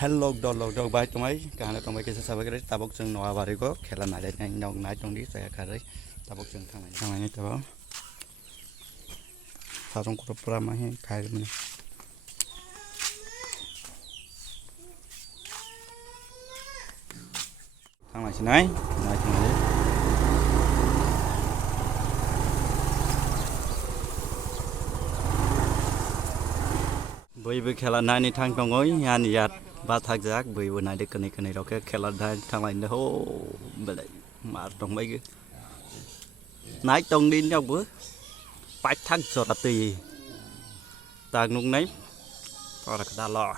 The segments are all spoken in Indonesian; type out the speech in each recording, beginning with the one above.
Hello, dog bye tumai. Karena tumai kisah sahabat kita tabok jeng noa barigo. Khela nade nang nong nai tong di saya kare. Tabok jeng thang ini tabok. Sarung kuda pura mahe kai mana. Thang này nai tong di. Bui khela nai ni thang tong oi yan yat ba thak jak bui bu nai de kene ro ke khela thang lai ne ho bele ma tong mai ge. Nai tong đi nhau bữa. Bạch thang cho ta tì ta nung nấy có là ta lò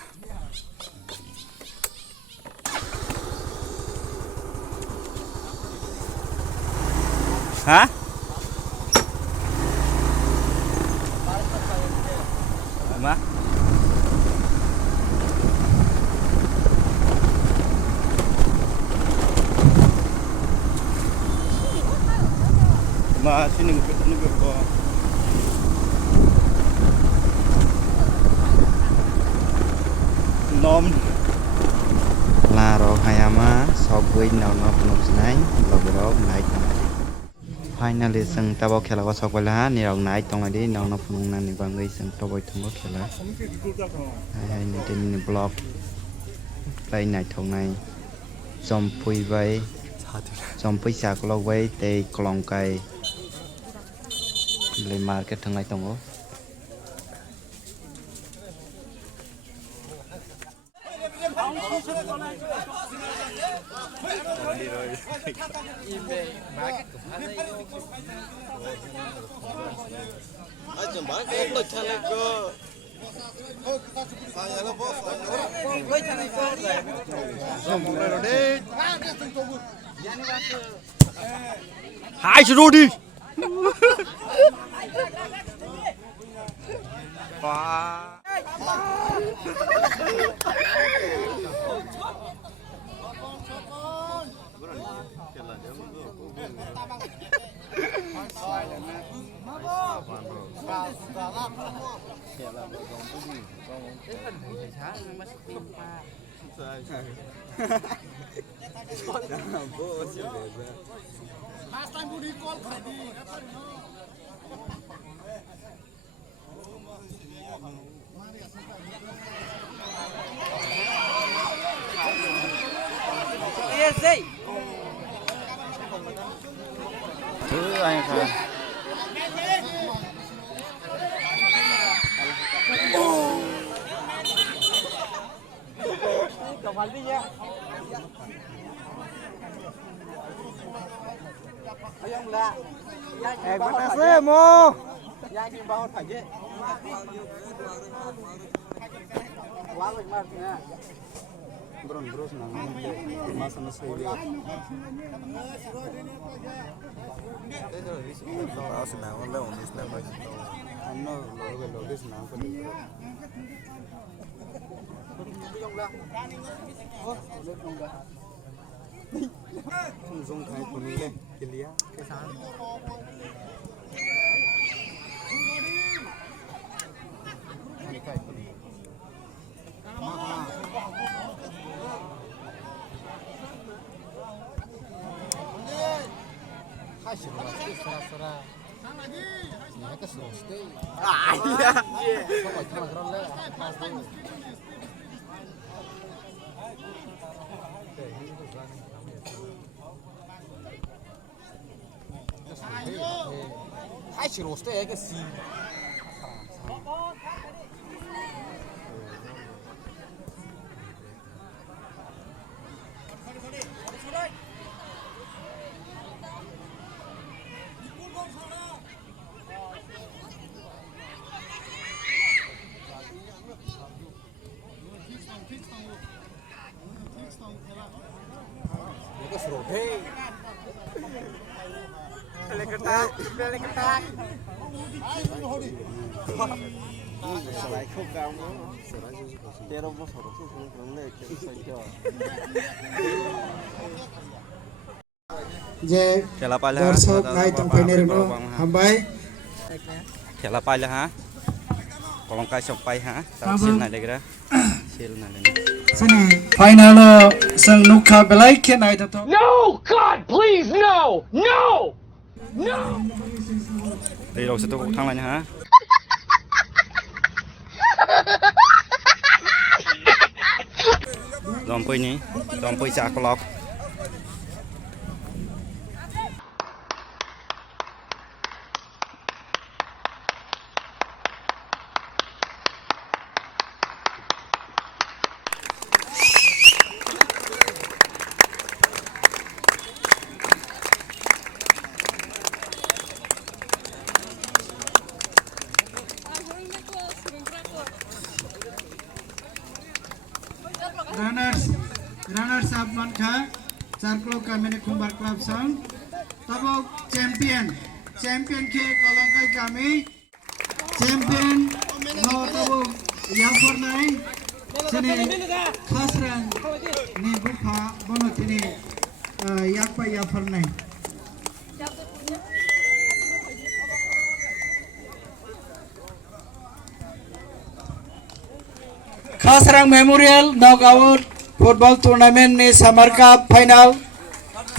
hả mà sini nunggu nom là rồi hayama so với nào nó cũng nãy rồi đó nãy finally sang tao bao khela có so với lá này rồi nãy tông này đi nào nó cũng nãy này bằng người sang tao bao thùng có khela hay này trên blog đây này thùng này Jampui vậy Jampui sạc lâu vậy tây kalankai lên market thằng này tông có hai rồi đi thứ anh thôi bắt ta xe mô Bros nang masa nasi ini. Kalau senang oleh orang Islam macam tu. Anu logo senang pun. Zoom khai pun ni le, kelia. Kesan. Hai chỉ roast cái gì? Beli ketak. Lại không cao nữa. Thế đâu có sổ không lên cái sợi cho. Je दर्शक नाइ तंग फैनेरनो हामबाय khela pai lah ha kolongkai sampai ha tak sin ada kira सेल नाले sini final sang nukha belai ke nai da to No, God, please, no, no, no. दै रावसो थ' थांलायनो हा Jampui caklok runners up mankha charklo kamene khumbar club sang tabo champion ke kalankai kami champion no tabo yang fornai sini khasrang ni bukha bono tini yakpa ya fornai khasrang memorial knockout football tournament ni summer cup final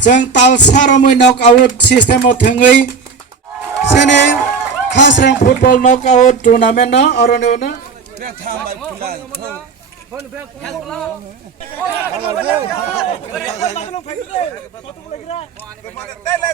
jeng talsaramui knockout system o thungui sini khasrang football knockout tournament no orone no Tele,